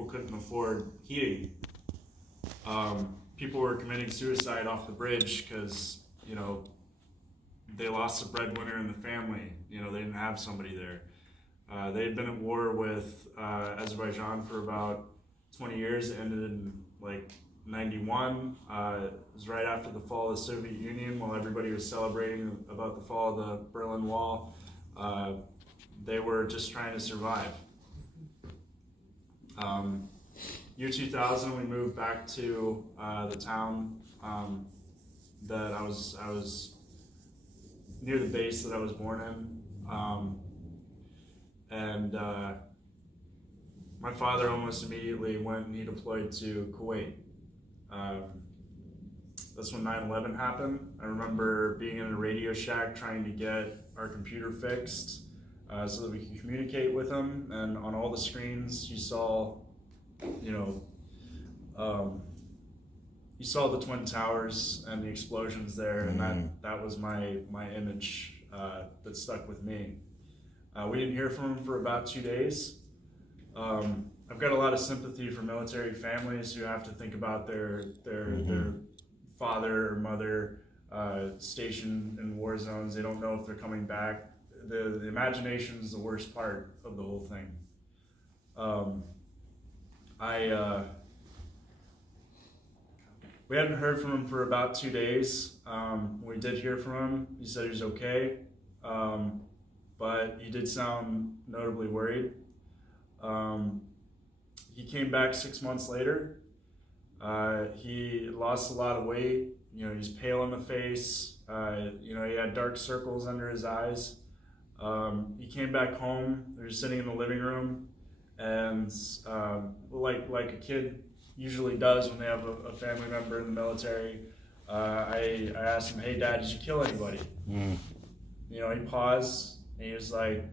people couldn't afford heating. People were committing suicide off the bridge because, you know, they lost a breadwinner in the family. You know, they didn't have somebody there. They had been at war with Azerbaijan for about 20 years. It ended in like 91. It was right after the fall of the Soviet Union, while everybody was celebrating about the fall of the Berlin Wall. They were just trying to survive. Year 2000, we moved back to the town that I was near the base that I was born in. And my father almost immediately went and he deployed to Kuwait. That's when 9/11 happened. I remember being in a Radio Shack trying to get our computer fixed so that we could communicate with him. And on all the screens, you saw, you know, you saw the Twin Towers and the explosions there, and that was my image that stuck with me. We didn't hear from him for about 2 days. I've got a lot of sympathy for military families who have to think about their father or mother stationed in war zones. They don't know if they're coming back. The imagination is the worst part of the whole thing. We hadn't heard from him for about 2 days. We did hear from him. He said he was okay, but he did sound notably worried. He came back 6 months later. He lost a lot of weight. You know, he's pale in the face. You know, he had dark circles under his eyes. He came back home. They were sitting in the living room, and like a kid usually does when they have a family member in the military, I asked him, "Hey, Dad, did you kill anybody?" You know, he paused, and he was like,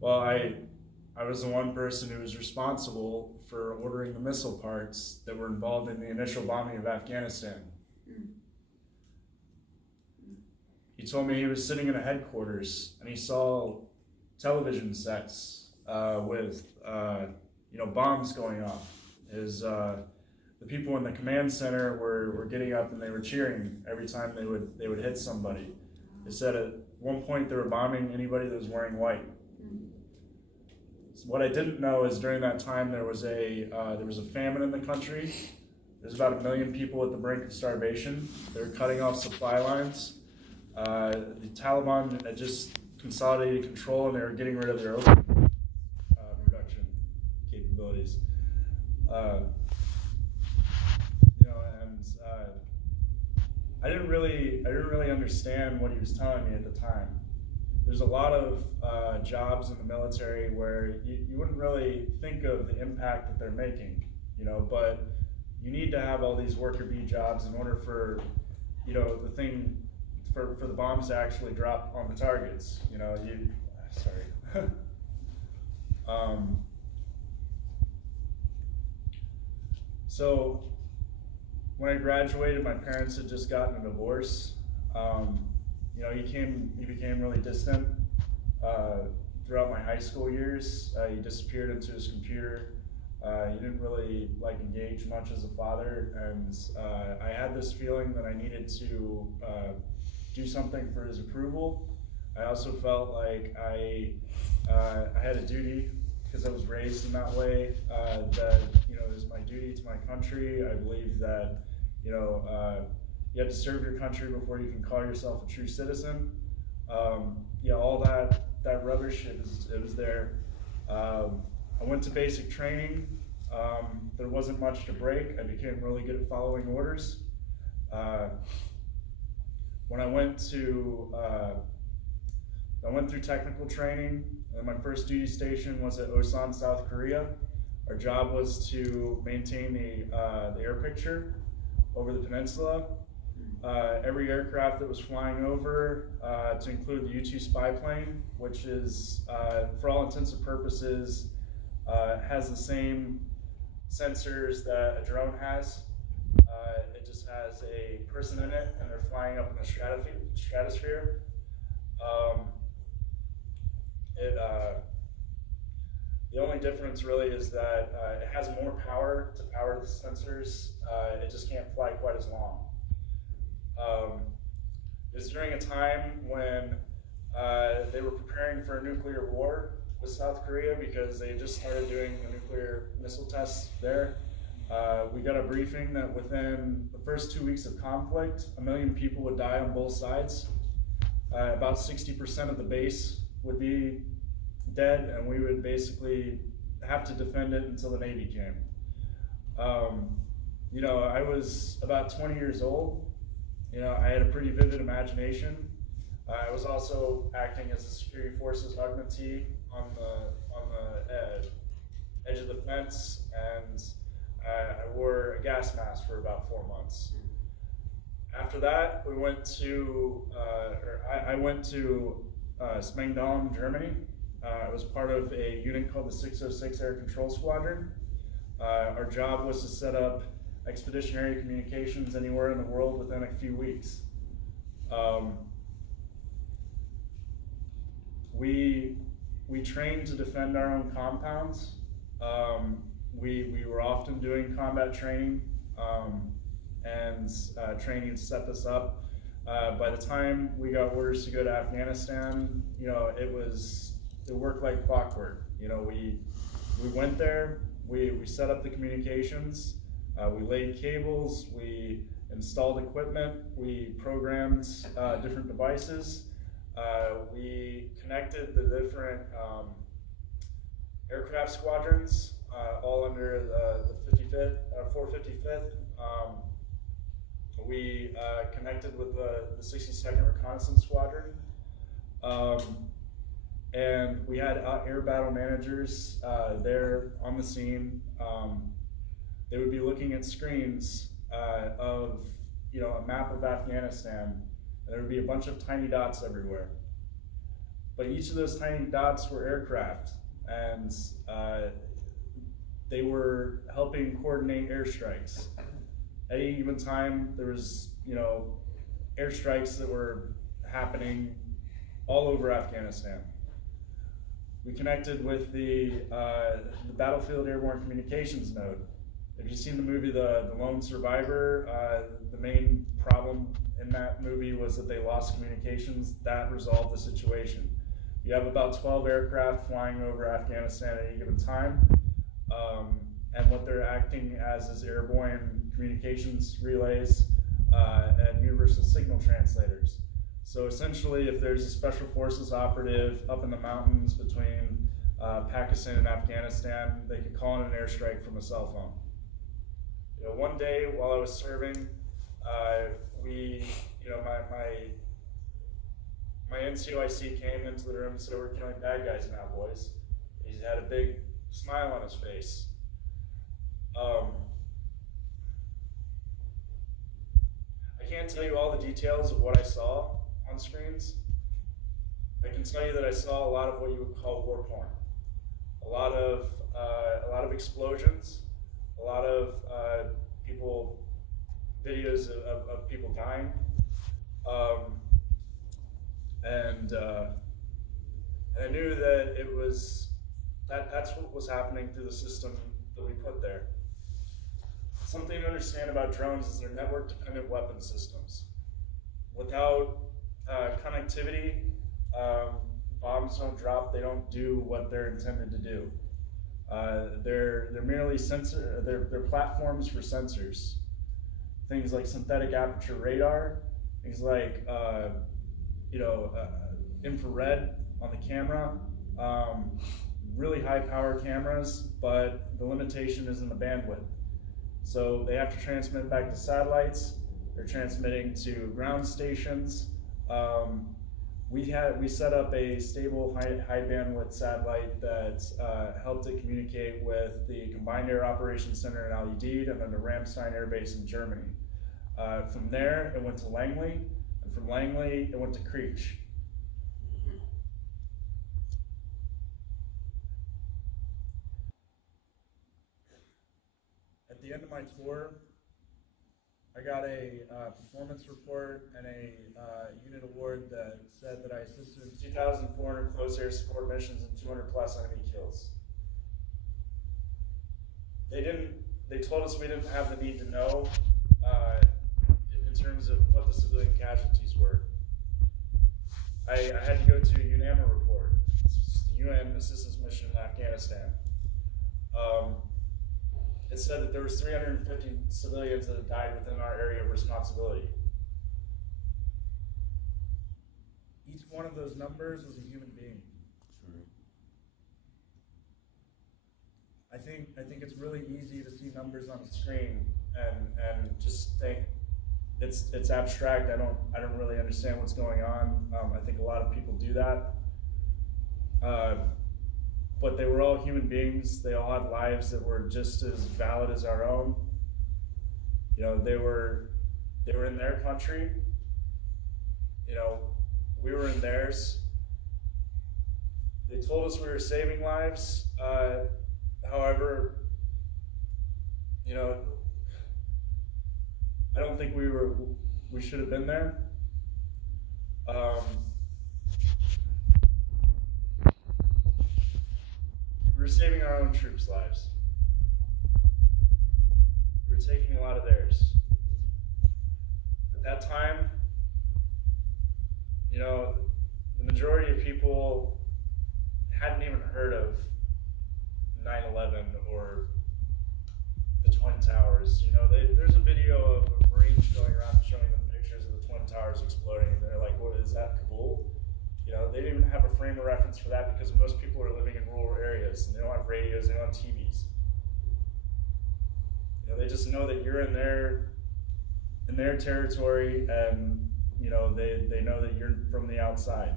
"Well, I was the one person who was responsible for ordering the missile parts that were involved in the initial bombing of Afghanistan." He told me he was sitting in a headquarters and he saw television sets with you know, bombs going off. The people in the command center were getting up and they were cheering every time they would hit somebody. They said at one point they were bombing anybody that was wearing white. So what I didn't know is during that time there was a famine in the country. There's about 1 million people at the brink of starvation. They were cutting off supply lines. The Taliban had just consolidated control and they were getting rid of their opium production capabilities. You know, and I didn't really understand what he was telling me at the time. There's a lot of jobs in the military where you wouldn't really think of the impact that they're making, you know, but you need to have all these worker bee jobs in order for, you know, the thing for the bombs to actually drop on the targets. You know, sorry. So when I graduated, my parents had just gotten a divorce. You know, he became really distant throughout my high school years. He disappeared into his computer. He didn't really engage much as a father, and I had this feeling that I needed to do something for his approval. I also felt like I had a duty, because I was raised in that way, that, you know, it was my duty to my country. I believe that, you know, you have to serve your country before you can call yourself a true citizen. Yeah, all that rubbish, it was there. I went to basic training. There wasn't much to break. I became really good at following orders. When I went through technical training, and my first duty station was at Osan, South Korea. Our job was to maintain the air picture over the peninsula. Every aircraft that was flying over, to include the U-2 spy plane, which is, for all intents and purposes, has the same sensors that a drone has. It just has a person in it, and they're flying up in the stratosphere. The only difference really is that it has more power to power the sensors. It just can't fly quite as long. It was during a time when they were preparing for a nuclear war with South Korea because they just started doing the nuclear missile tests there. We got a briefing that within the first 2 weeks of conflict, 1 million people would die on both sides. About 60% of the base would be dead, and we would basically have to defend it until the Navy came. You know, I was about 20 years old. You know, I had a pretty vivid imagination. I was also acting as a security forces augmentee on the edge of the fence, and I wore a gas mask for about 4 months. After that, we went to, I went to Spangdahlem, Germany. I was part of a unit called the 606 Air Control Squadron. Our job was to set up expeditionary communications anywhere in the world within a few weeks. We trained to defend our own compounds. We were often doing combat training and training set us up. By the time we got orders to go to Afghanistan, you know, it worked like clockwork. You know, we went there, we set up the communications, we laid cables, we installed equipment, we programmed different devices, we connected the different aircraft squadrons, all under the 55th, 455th. We connected with the 62nd Reconnaissance Squadron. And we had air battle managers there on the scene. They would be looking at screens of, you know, a map of Afghanistan, and there would be a bunch of tiny dots everywhere. But each of those tiny dots were aircraft, and they were helping coordinate airstrikes. At any given time, there was, you know, airstrikes that were happening all over Afghanistan. We connected with the Battlefield Airborne Communications Node. If you've seen the movie The Lone Survivor, the main problem in that movie was that they lost communications. That resolved the situation. You have about 12 aircraft flying over Afghanistan at any given time, and what they're acting as is airborne communications relays and universal signal translators. So essentially, if there's a special forces operative up in the mountains between Pakistan and Afghanistan, they could call in an airstrike from a cell phone. You know, one day while I was serving, my NCOIC came into the room and said, "We're killing bad guys now, boys." He had a big smile on his face. I can't tell you all the details of what I saw on screens. I can tell you that I saw a lot of what you would call war porn. A lot of explosions, a lot of videos of people dying, and I knew that that's what was happening through the system that we put there. Something to understand about drones is they're network-dependent weapon systems. Without connectivity, bombs don't drop. They don't do what they're intended to do. They're merely they're platforms for sensors. Things like synthetic aperture radar, things like infrared on the camera, really high power cameras, but the limitation is in the bandwidth. So they have to transmit back to satellites. They're transmitting to ground stations. We set up a stable high bandwidth satellite that helped it communicate with the Combined Air Operations Center in Al Udeid and then the Ramstein Air Base in Germany. From there, it went to Langley, and from Langley, it went to Creech. At the end of my tour, I got a performance report and a unit award that said that I assisted in 2,400 close air support missions and 200 plus enemy kills. they told us we didn't have the need to know in terms of what the civilian casualties were. I had to go to a UNAMA report, the UN Assistance Mission in Afghanistan. It said that there was 350 civilians that had died within our area of responsibility. Each one of those numbers was a human being. I think it's really easy to see numbers on a screen and just think it's abstract. I don't really understand what's going on. I think a lot of people do that. But they were all human beings. They all had lives that were just as valid as our own. You know, they were in their country. You know, we were in theirs. They told us we were saving lives. However, you know, I don't think we should have been there. We were saving our own troops' lives. We were taking a lot of theirs. At that time, you know, the majority of people hadn't even heard of 9/11 or the Twin Towers. You know, there's a video of Marines going around showing them pictures of the Twin Towers exploding, and they're like, "What is that, Kabul?" You know, they didn't even have a frame of reference for that because most people are living in rural areas and they don't have radios, they don't have TVs. You know, they just know that you're in their territory, and you know they know that you're from the outside.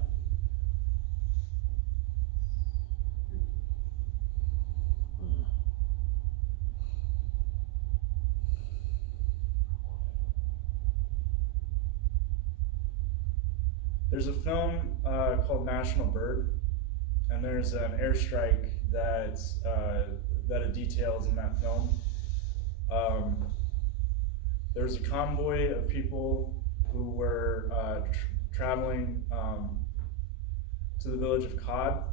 There's a film called National Bird, and there's an airstrike that it details in that film. There was a convoy of people who were traveling to the village of Cod.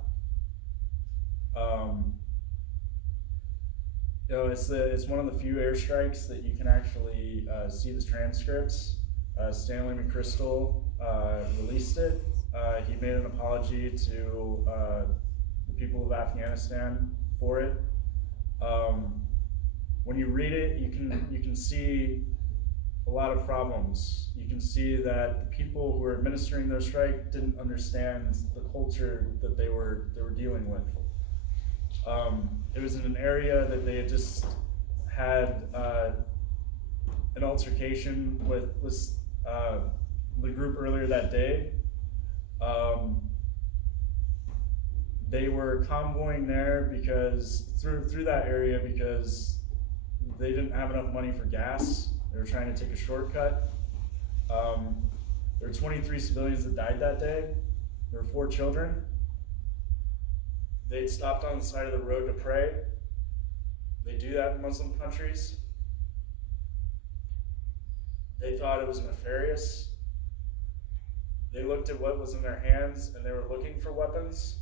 You know, it's one of the few airstrikes that you can actually see the transcripts. Stanley McChrystal released it. He made an apology to the people of Afghanistan for it. When you read it, you can see a lot of problems. You can see that the people who were administering their strike didn't understand the culture that they were dealing with. It was in an area that they had just had an altercation with the group earlier that day. They were convoying there because through that area because they didn't have enough money for gas. They were trying to take a shortcut. There were 23 civilians that died that day. There were 4 children. They'd stopped on the side of the road to pray. They do that in Muslim countries. They thought it was nefarious. They looked at what was in their hands and they were looking for weapons.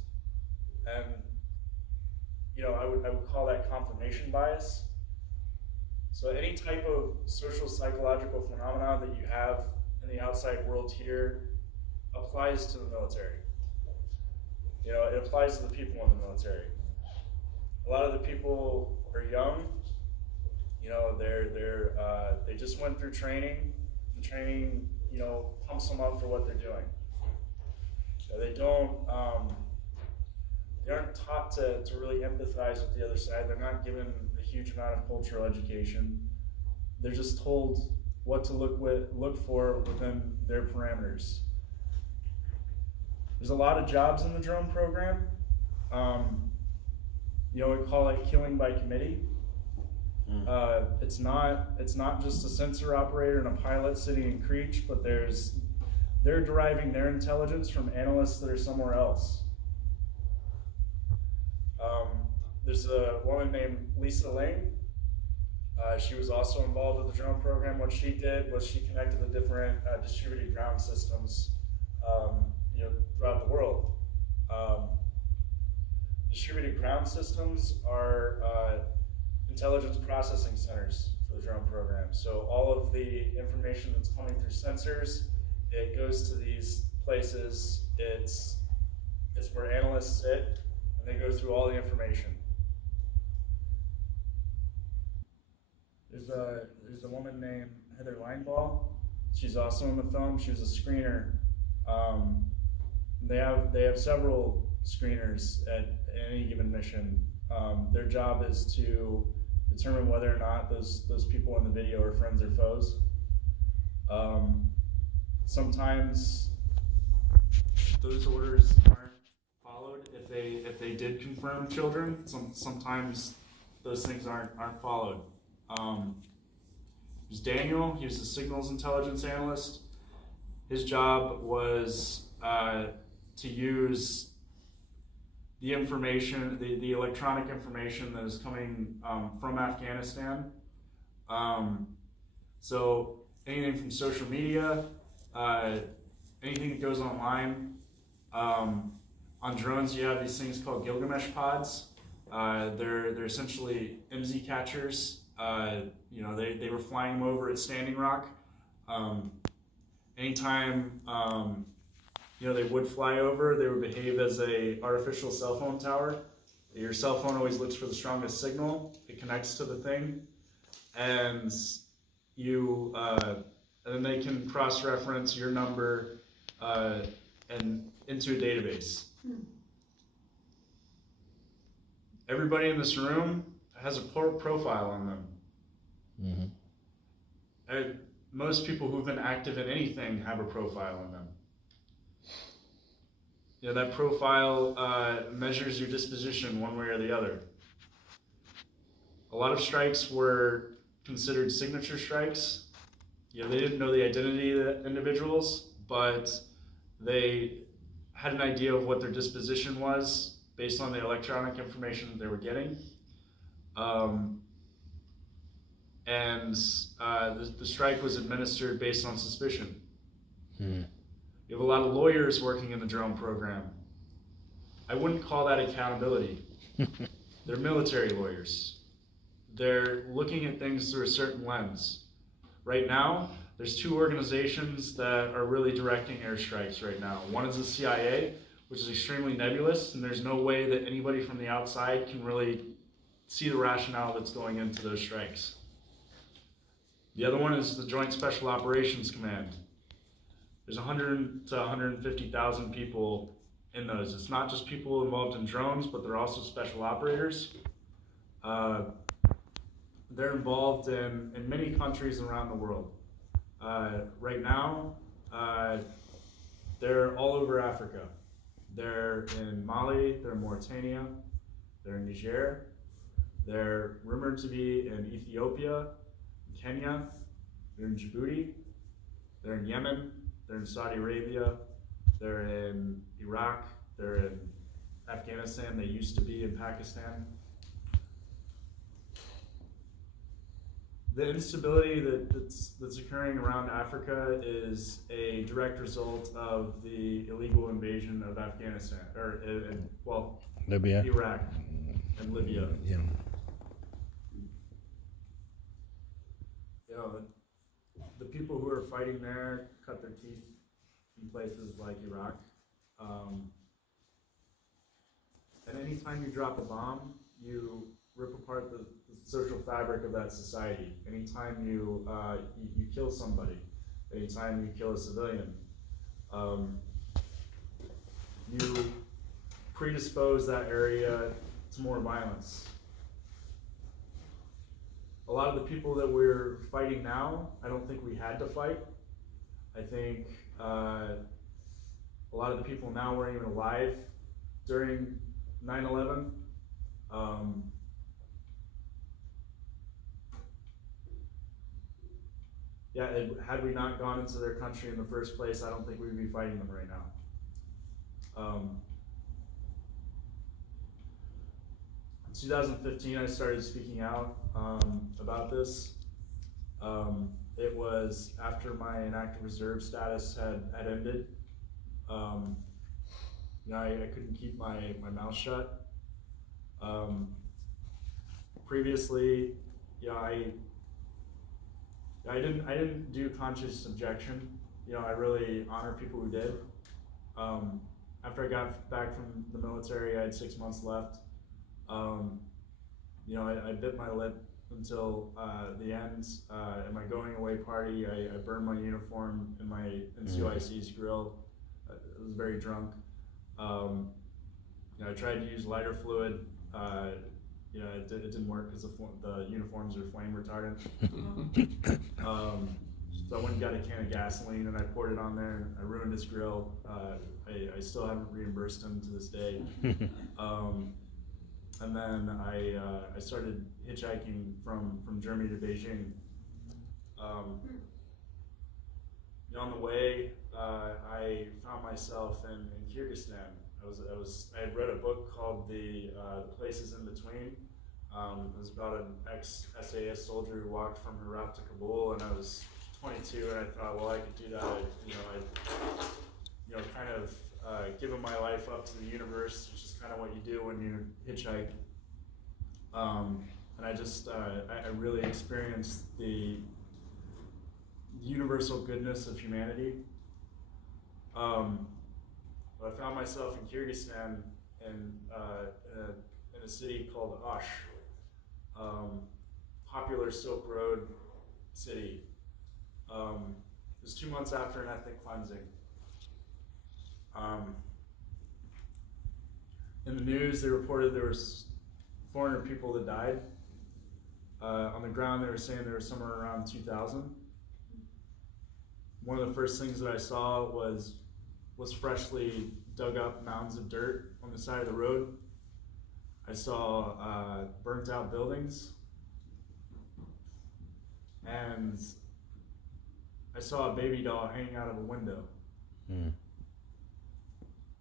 And, you know, I would call that confirmation bias. So any type of social psychological phenomenon that you have in the outside world here applies to the military. You know, it applies to the people in the military. A lot of the people are young. You know, they just went through training. The training, you know, pumps them up for what they're doing. So they aren't taught to really empathize with the other side. They're not given a huge amount of cultural education. They're just told what to look for within their parameters. There's a lot of jobs in the drone program. You know, we call it killing by committee. It's not just a sensor operator and a pilot sitting in Creech, but they're deriving their intelligence from analysts that are somewhere else. There's a woman named Lisa Lane. She was also involved with the drone program. What she did was she connected the different distributed ground systems, you know, throughout the world. Distributed ground systems are intelligence processing centers for the drone program. So all of the information that's coming through sensors, it goes to these places. It's where analysts sit, and they go through all the information. There's a woman named Heather Linebaugh. She's also in the film. She was a screener. They have several screeners at any given mission. Their job is to determine whether or not those people in the video are friends or foes. Sometimes those orders aren't followed if they did confirm children. Sometimes those things aren't followed. There's Daniel. He was a signals intelligence analyst. His job was to use the information, the electronic information that is coming from Afghanistan. So anything from social media, anything that goes online. On drones, you have these things called Gilgamesh pods. They're essentially MZ catchers. They were flying them over at Standing Rock. Anytime they would fly over, they would behave as a artificial cell phone tower. Your cell phone always looks for the strongest signal. It connects to the thing, and then they can cross-reference your number and into a database. Everybody in this room has a profile on them. Mm-hmm. Most people who've been active in anything have a profile on them. That profile measures your disposition one way or the other. A lot of strikes were considered signature strikes. They didn't know the identity of the individuals, but they had an idea of what their disposition was based on the electronic information that they were getting. The strike was administered based on suspicion. You have a lot of lawyers working in the drone program. I wouldn't call that accountability. They're military lawyers. They're looking at things through a certain lens. Right now, there's two organizations that are really directing airstrikes right now. One is the CIA, which is extremely nebulous, and there's no way that anybody from the outside can really see the rationale that's going into those strikes. The other one is the Joint Special Operations Command. There's 100 to 150,000 people in those. It's not just people involved in drones, but they're also special operators. They're involved in many countries around the world. Right now, they're all over Africa. They're in Mali, they're in Mauritania, they're in Niger, they're rumored to be in Ethiopia, Kenya, they're in Djibouti, they're in Yemen, they're in Saudi Arabia, they're in Iraq, they're in Afghanistan, they used to be in Pakistan. The instability that's occurring around Africa is a direct result of the illegal invasion of Afghanistan, Libya, Iraq, and Libya. Yeah. The people who are fighting there cut their teeth in places like Iraq. And anytime you drop a bomb, you rip apart the social fabric of that society. Anytime you kill somebody, anytime you kill a civilian, you predispose that area to more violence. A lot of the people that we're fighting now, I don't think we had to fight. I think a lot of the people now weren't even alive during 9/11. Had we not gone into their country in the first place, I don't think we would be fighting them right now. In 2015, I started speaking out about this. It was after my inactive reserve status had ended. I couldn't keep my mouth shut. previously, I didn't do conscious objection. I really honor people who did. After I got back from the military, I had 6 months left. I bit my lip until the end. At my going away party, I burned my uniform in my NCOIC's grill. I was very drunk. I tried to use lighter fluid. It didn't work because the uniforms are flame retardant. So I went and got a can of gasoline and I poured it on there. I ruined his grill. I still haven't reimbursed him to this day. And then I started hitchhiking from Germany to Beijing. On the way, I found myself in Kyrgyzstan. I had read a book called The Places in Between. It was about an ex-SAS soldier who walked from Herat to Kabul, and I was 22, and I thought, well, I could do that. I'd kind of given my life up to the universe, which is kind of what you do when you hitchhike. And I really experienced the universal goodness of humanity. I found myself in Kyrgyzstan in a city called Osh, popular Silk Road city. It was 2 months after an ethnic cleansing. In the news, they reported there was 400 people that died. On the ground, they were saying there was somewhere around 2,000. One of the first things that I saw was freshly dug up mounds of dirt on the side of the road. I saw burnt out buildings, and I saw a baby doll hanging out of a window.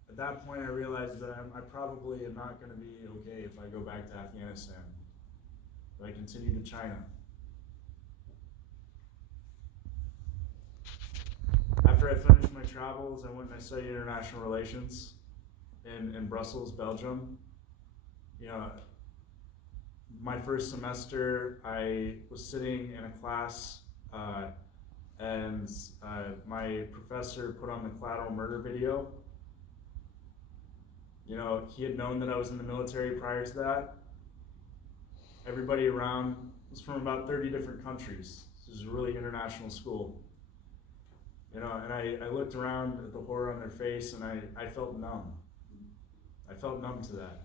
At that point, I realized that I probably am not going to be okay if I go back to Afghanistan, if I continue to China. After I finished my travels, I went and I studied international relations in Brussels, Belgium. My first semester, I was sitting in a class, and my professor put on the collateral murder video. He had known that I was in the military prior to that. Everybody around was from about 30 different countries. This was a really international school. And I looked around at the horror on their face, and I felt numb. I felt numb to that.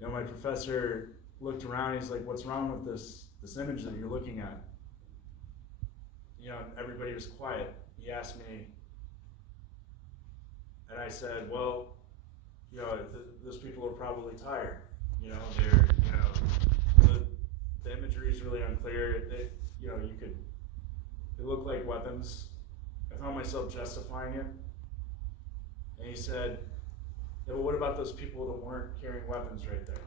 My professor looked around, he's like, what's wrong with this image that you're looking at? Everybody was quiet. He asked me, and I said, well, those people are probably tired. The imagery is really unclear. They look like weapons. I found myself justifying it. And he said, yeah, well, what about those people that weren't carrying weapons right there?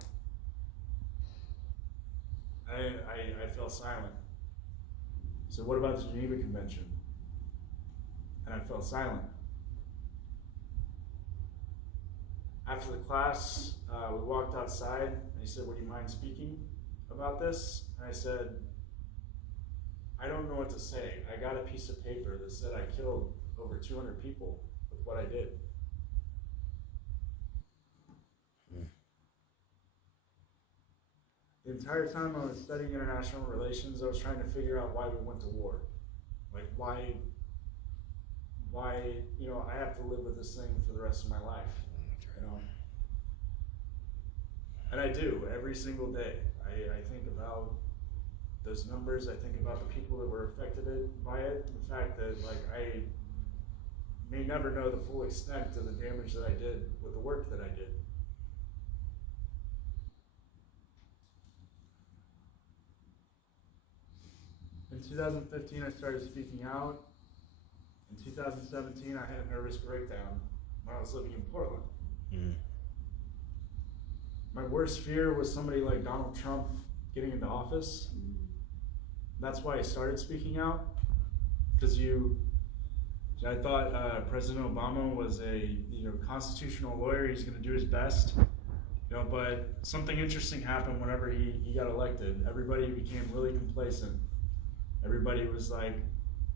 I fell silent. He said, what about the Geneva Convention? And I fell silent. After the class, we walked outside, and he said, would you mind speaking about this? And I said, I don't know what to say. I got a piece of paper that said I killed over 200 people with what I did. The entire time I was studying international relations, I was trying to figure out why we went to war. Like, why I have to live with this thing for the rest of my life, And I do, every single day. I think about those numbers, I think about the people that were affected by it, the fact that, I may never know the full extent of the damage that I did with the work that I did. In 2015, I started speaking out. In 2017, I had a nervous breakdown when I was living in Portland. My worst fear was somebody like Donald Trump getting into office. That's why I started speaking out, because I thought President Obama was a constitutional lawyer. He's going to do his best. But something interesting happened whenever he got elected. Everybody became really complacent. Everybody was like,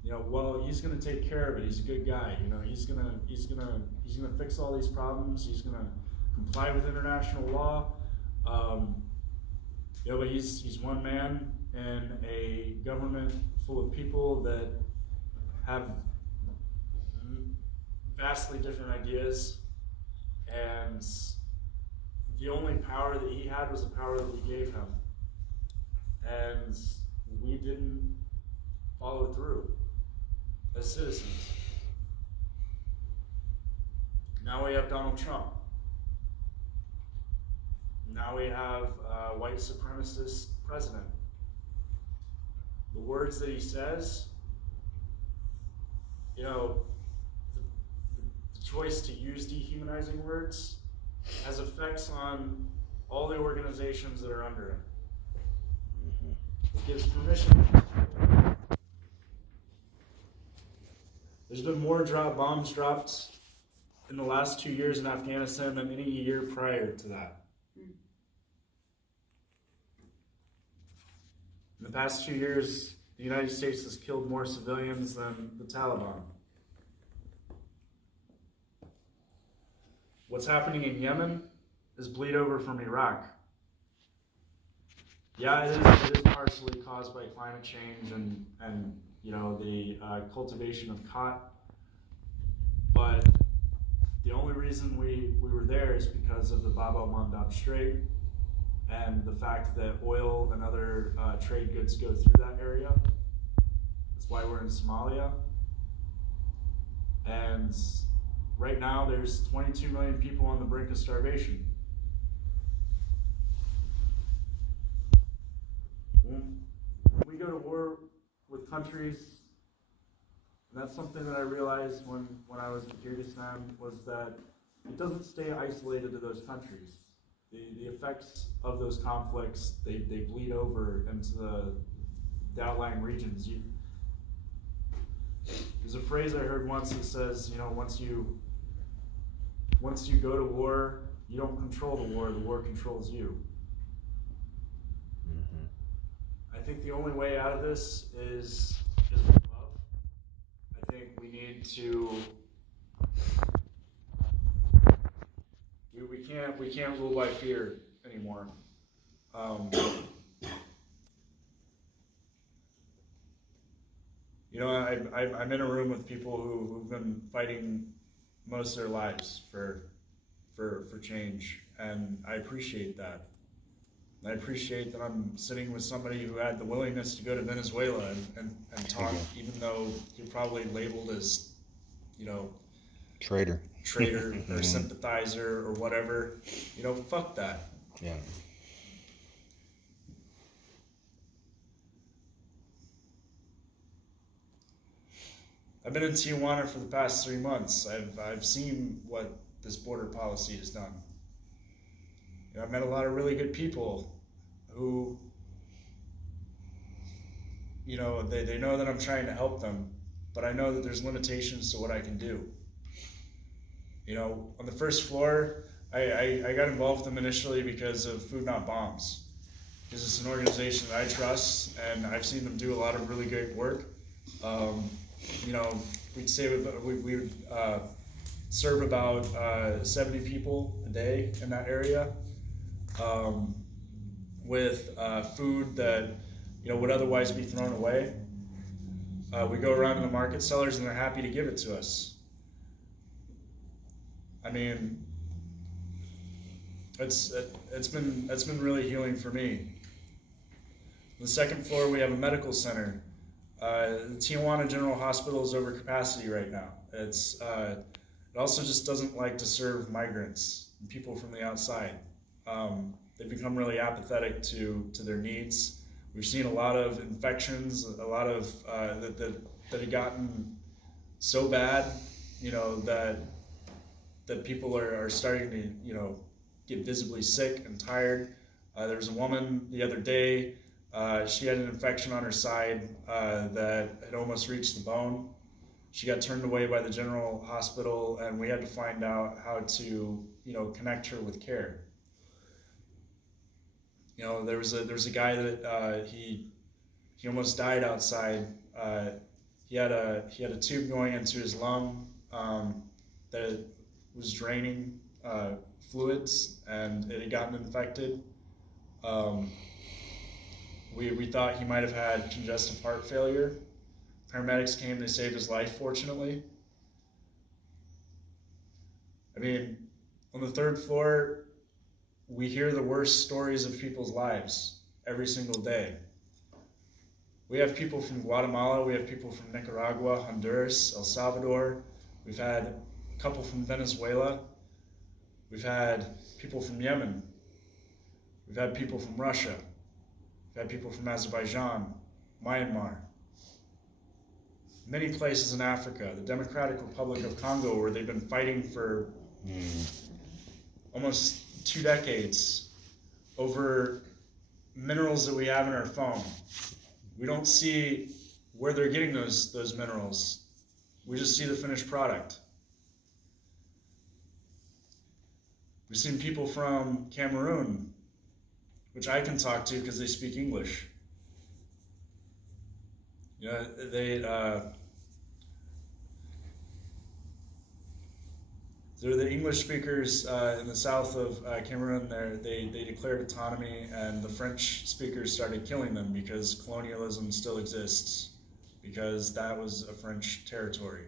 well, he's gonna take care of it. He's a good guy. He's gonna fix all these problems. He's gonna comply with international law. But he's one man in a government full of people that have vastly different ideas, and the only power that he had was the power that we gave him, and we didn't follow through as citizens. Now we have Donald Trump. Now we have a white supremacist president. The words that he says, the choice to use dehumanizing words has effects on all the organizations that are under him. It gives permission. There's been more bombs dropped in the last 2 years in Afghanistan than any year prior to that. In the past 2 years, the United States has killed more civilians than the Taliban. What's happening in Yemen is bleed over from Iraq. Yeah, it is partially caused by climate change and the cultivation of cotton. But the only reason we were there is because of the Bab el-Mandab Strait and the fact that oil and other trade goods go through that area. That's why we're in Somalia. And right now there's 22 million people on the brink of starvation. When we go to war with countries, and that's something that I realized when I was in Kyrgyzstan, was that it doesn't stay isolated to those countries. The effects of those conflicts, they bleed over into the outlying regions. There's a phrase I heard once that says, once you go to war, you don't control the war controls you. I think the only way out of this is with love. I think we need to. We can't rule by fear anymore. I'm in a room with people who've been fighting most of their lives for change, and I appreciate that. I appreciate that I'm sitting with somebody who had the willingness to go to Venezuela and talk, even though you're probably labeled as, traitor or sympathizer or whatever. Fuck that. Yeah. I've been in Tijuana for the past 3 months. I've seen what this border policy has done. I've met a lot of really good people who, they know that I'm trying to help them, but I know that there's limitations to what I can do. On the first floor, I got involved with them initially because of Food Not Bombs, because it's an organization that I trust, and I've seen them do a lot of really great work. We'd serve about 70 people a day in that area, with food that would otherwise be thrown away. We go around to the market sellers and they're happy to give it to us. I mean, it's been really healing for me. On the second floor, we have a medical center. The Tijuana General Hospital is over capacity right now. It also just doesn't like to serve migrants and people from the outside. They've become really apathetic to their needs. We've seen a lot of infections, a lot of that had gotten so bad, that people are starting to, get visibly sick and tired. There was a woman the other day. She had an infection on her side that had almost reached the bone. She got turned away by the general hospital, and we had to find out how to, connect her with care. You know, there was a guy that he almost died outside. He had a tube going into his lung that was draining fluids, and it had gotten infected. We thought he might have had congestive heart failure. Paramedics came, they saved his life, fortunately. I mean, on the 3rd floor, we hear the worst stories of people's lives every single day. We have people from Guatemala, we have people from Nicaragua, Honduras, El Salvador. We've had a couple from Venezuela. We've had people from Yemen. We've had people from Russia. We've had people from Azerbaijan, Myanmar. Many places in Africa, the Democratic Republic of Congo, where they've been fighting for almost 2 decades over minerals that we have in our phone. We don't see where they're getting those minerals. We just see the finished product. We've seen people from Cameroon, which I can talk to because they speak English. You know, they're the English speakers in the south of Cameroon. They declared autonomy, and the French speakers started killing them because colonialism still exists, because that was a French territory.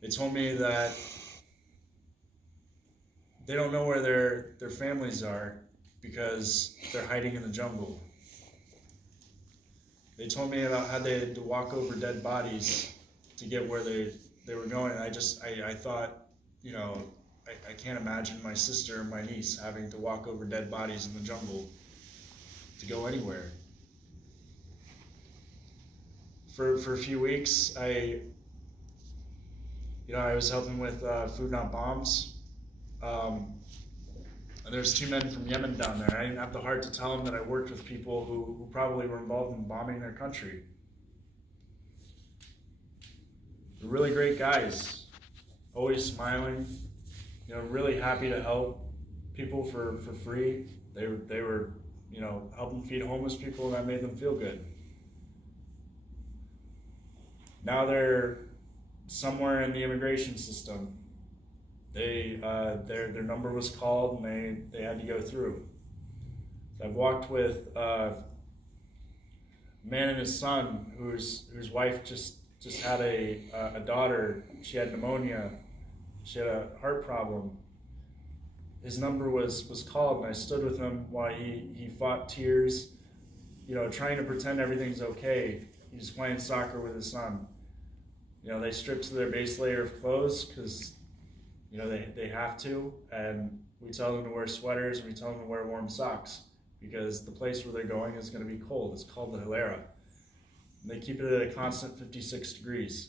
They told me that they don't know where their families are because they're hiding in the jungle. They told me about how they had to walk over dead bodies to get where they were going. I thought, you know, I can't imagine my sister and my niece having to walk over dead bodies in the jungle to go anywhere. For a few weeks, I was helping with Food Not Bombs. And there's 2 men from Yemen down there. I didn't have the heart to tell them that I worked with people who probably were involved in bombing their country. They're really great guys, always smiling, you know, really happy to help people for free. They were, you know, helping feed homeless people, and that made them feel good. Now they're somewhere in the immigration system. Their number was called, and they had to go through. So I've walked with a man and his son whose wife just had a daughter. She had pneumonia. She had a heart problem. His number was called, and I stood with him while he fought tears, you know, trying to pretend everything's okay. He's playing soccer with his son. You know, they strip to their base layer of clothes because, you know, they have to, and we tell them to wear sweaters, and we tell them to wear warm socks because the place where they're going is going to be cold. It's called the Hilera. And they keep it at a constant 56 degrees.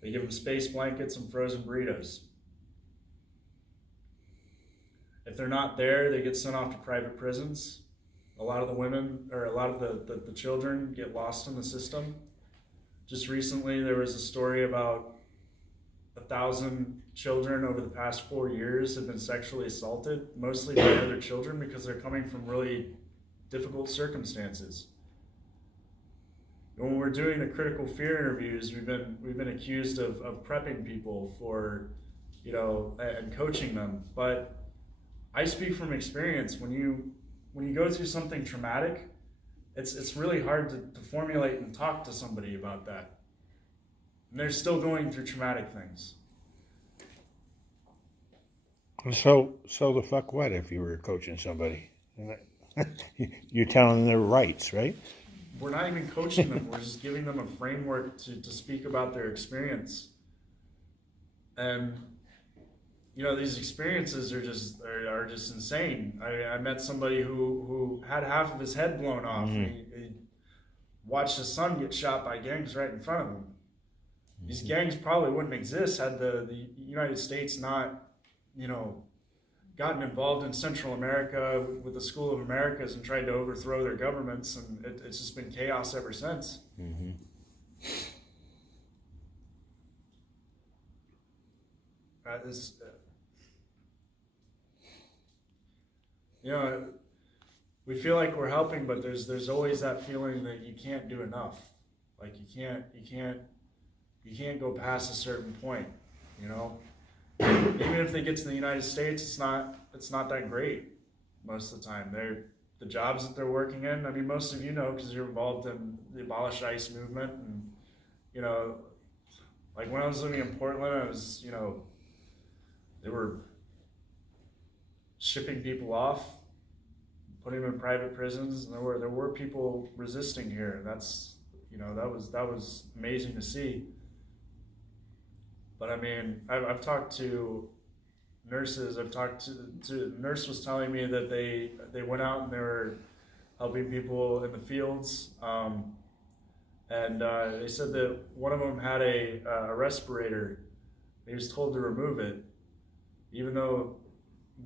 They give them space blankets and frozen burritos. If they're not there, they get sent off to private prisons. A lot of the women, or a lot of the children get lost in the system. Just recently, there was a story about 1,000 children over the past 4 years have been sexually assaulted, mostly by other children because they're coming from really difficult circumstances. When we're doing the critical fear interviews, we've been accused of prepping people for, you know, and coaching them. But I speak from experience. When you go through something traumatic, it's really hard to formulate and talk to somebody about that. And they're still going through traumatic things. So the fuck what if you were coaching somebody? You're telling them their rights, right? We're not even coaching them. We're just giving them a framework to speak about their experience. And, you know, these experiences are just insane. I met somebody who had half of his head blown off. Mm-hmm. He watched his son get shot by gangs right in front of him. Mm-hmm. These gangs probably wouldn't exist had the United States not, you know, gotten involved in Central America with the School of Americas and tried to overthrow their governments, and it's just been chaos ever since. Mm-hmm. you know, we feel like we're helping, but there's always that feeling that you can't do enough. Like you can't go past a certain point, you know. Even if they get to the United States, it's not that great most of the time. The jobs that they're working in. I mean, most of you know because you're involved in the Abolish ICE movement, and you know, like when I was living in Portland, I was, you know, they were shipping people off, putting them in private prisons, and there were people resisting here. That's, you know, that was amazing to see. But I mean, I've talked to nurses. I've talked to nurse was telling me that they went out and they were helping people in the fields, and they said that one of them had a respirator. He was told to remove it, even though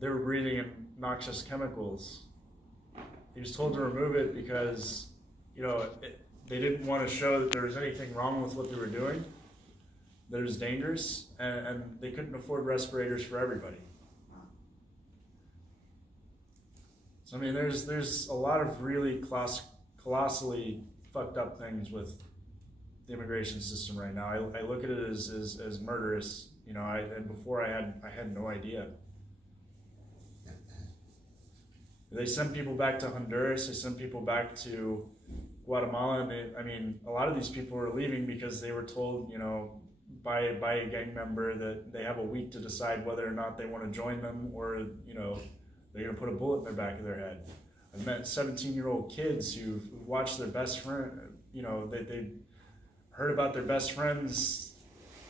they were breathing in noxious chemicals. He was told to remove it because, you know, they didn't want to show that there was anything wrong with what they were doing, that it was dangerous, and they couldn't afford respirators for everybody. So I mean, there's a lot of really colossally fucked up things with the immigration system right now. I look at it as murderous, you know. And before I had no idea. They send people back to Honduras. They send people back to Guatemala, and I mean, a lot of these people are leaving because they were told, you know, by a gang member that they have a week to decide whether or not they want to join them, or, you know, they're going to put a bullet in the back of their head. I've met 17-year-old kids who watched their best friend, you know, they heard about their best friends,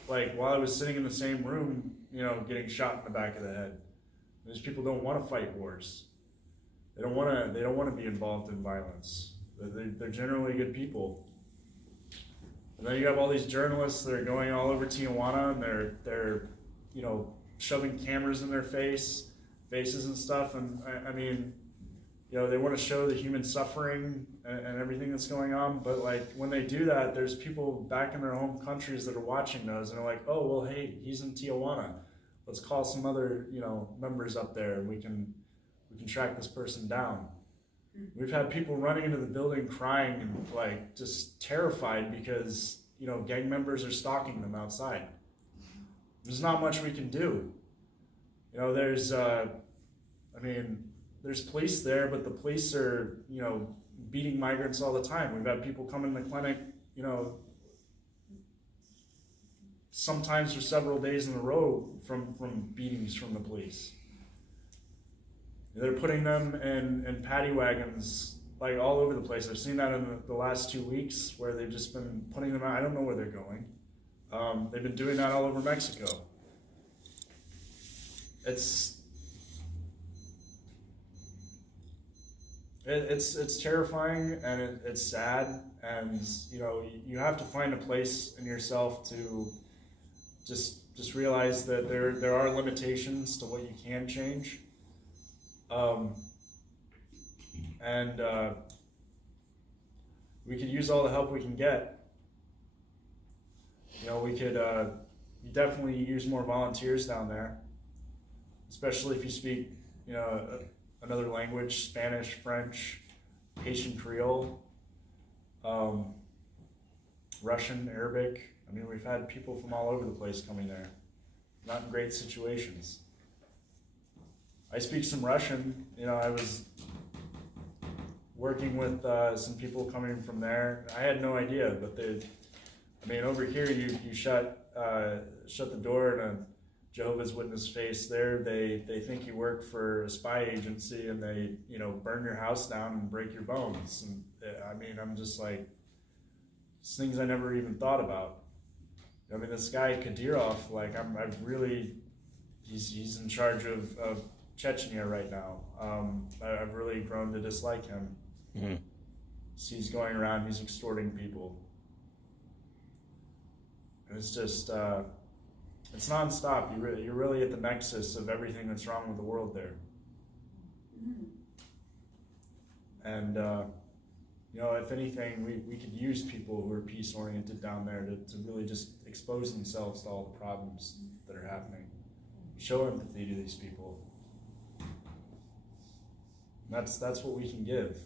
like, while I was sitting in the same room, you know, getting shot in the back of the head. These people don't want to fight wars. They don't want to be involved in violence. They're generally good people. And then you have all these journalists that are going all over Tijuana, and they're you know, shoving cameras in their faces and stuff. And I mean, you know, they want to show the human suffering and everything that's going on. But like, when they do that, there's people back in their home countries that are watching those, and they're like, oh, well, hey, he's in Tijuana. Let's call some other, you know, members up there, and we can track this person down. We've had people running into the building crying and like just terrified because, you know, gang members are stalking them outside. There's not much we can do. You know, there's police there, but the police are, you know, beating migrants all the time. We've had people come in the clinic, you know, sometimes for several days in a row from beatings from the police. They're putting them in paddy wagons, like, all over the place. I've seen that in the last 2 weeks, where they've just been putting them out. I don't know where they're going. They've been doing that all over Mexico. It's terrifying, and it's sad, and you know, you have to find a place in yourself to just realize that there are limitations to what you can change. We could use all the help we can get. You know, we could definitely use more volunteers down there, especially if you speak, you know, another language: Spanish, French, Haitian Creole, Russian, Arabic. I mean, we've had people from all over the place coming there, not in great situations. I speak some Russian. You know, I was working with some people coming from there. I had no idea, but over here you shut the door in a Jehovah's Witness face there. They think you work for a spy agency, and they, you know, burn your house down and break your bones. And I mean, I'm just like, it's things I never even thought about. I mean, this guy Kadyrov, like, he's in charge of Chechnya right now. I've really grown to dislike him. Mm-hmm. So he's going around, he's extorting people. And it's just, it's nonstop. You're really at the nexus of everything that's wrong with the world there. Mm-hmm. And, you know, if anything, we could use people who are peace-oriented down there to really just expose themselves to all the problems that are happening. Show empathy to these people. That's what we can give.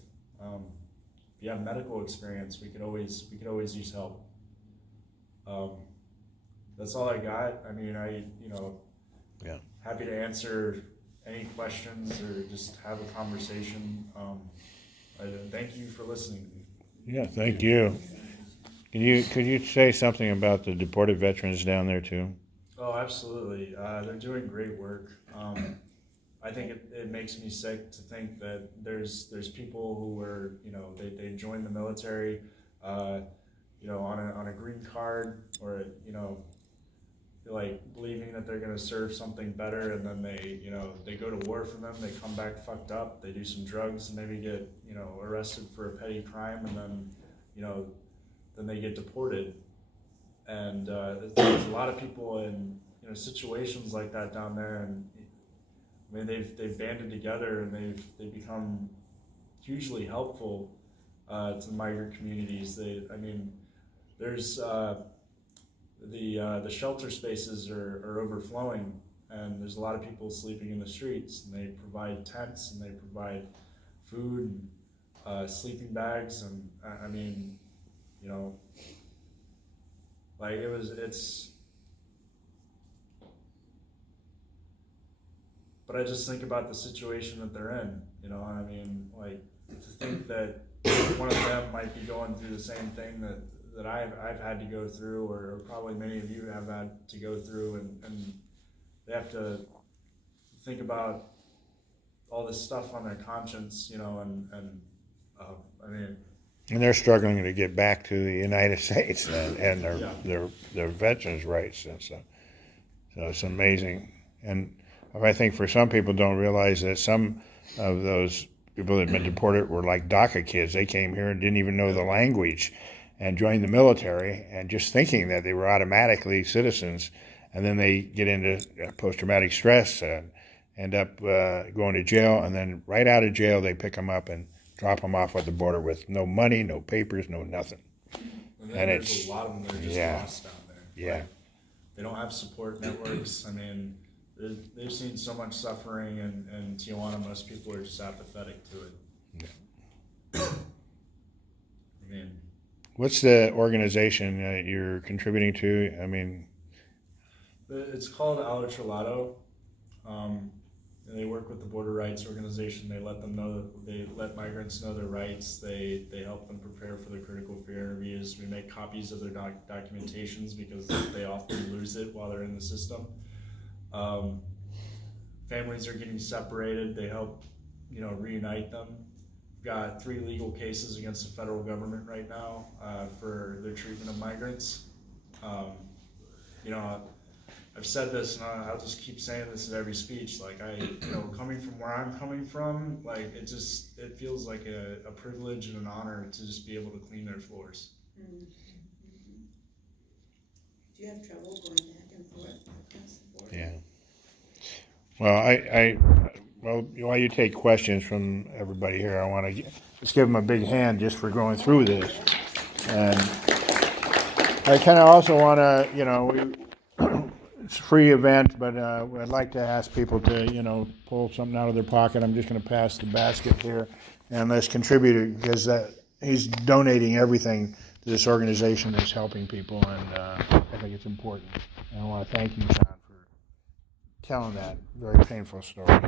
If you have medical experience, we could always use help. That's all I got. I mean, Yeah. happy to answer any questions or just have a conversation. Thank you for listening. Yeah, thank you. Could you say something about the deported veterans down there too? Oh, absolutely. They're doing great work. I think it makes me sick to think that there's people who were, they joined the military, on a green card, or, like believing that they're going to serve something better, and then they go to war for them, they come back fucked up, they do some drugs, and maybe get, arrested for a petty crime, and then, then they get deported. And there's a lot of people in, situations like that down there, and I mean, they've banded together, and they've become hugely helpful to the migrant communities. There's the shelter spaces are overflowing, and there's a lot of people sleeping in the streets, and they provide tents, and they provide food, and sleeping bags, and I mean, like but I just think about the situation that they're in, and I mean, like, to think that one of them might be going through the same thing that I've had to go through, or probably many of you have had to go through, and they have to think about all this stuff on their conscience, I mean. And they're struggling to get back to the United States and their veterans' rights and stuff. So it's amazing. And I think for some people don't realize that some of those people that have been deported were like DACA kids. They came here and didn't even know the language and joined the military, and just thinking that they were automatically citizens, and then they get into post-traumatic stress and end up going to jail, and then right out of jail they pick them up and drop them off at the border with no money, no papers, no nothing. And there's a lot of them that are just lost down there. Yeah. Like, they don't have support networks. I mean, they've seen so much suffering in Tijuana. Most people are just apathetic to it. Yeah. I mean, what's the organization that you're contributing to? I mean, it's called Al Otro. And they work with the Border Rights Organization. They let migrants know their rights. They help them prepare for their critical fear interviews. We make copies of their documentations, because they often lose it while they're in the system. Families are getting separated. They help, reunite them. We've got 3 legal cases against the federal government right now for their treatment of migrants. I've said this, and I'll just keep saying this at every speech. Like, coming from where I'm coming from, like, it feels like a privilege and an honor to just be able to clean their floors. Mm-hmm. Do you have trouble going back and forth across the border? yeah. Well, while you take questions from everybody here, I want to just give them a big hand just for going through this. And I kind of also want to, it's a free event, but I'd like to ask people to, pull something out of their pocket. I'm just going to pass the basket here, and let's contribute it, because he's donating everything to this organization that's helping people, and I think it's important. And I want to thank you, John, for telling that very painful story.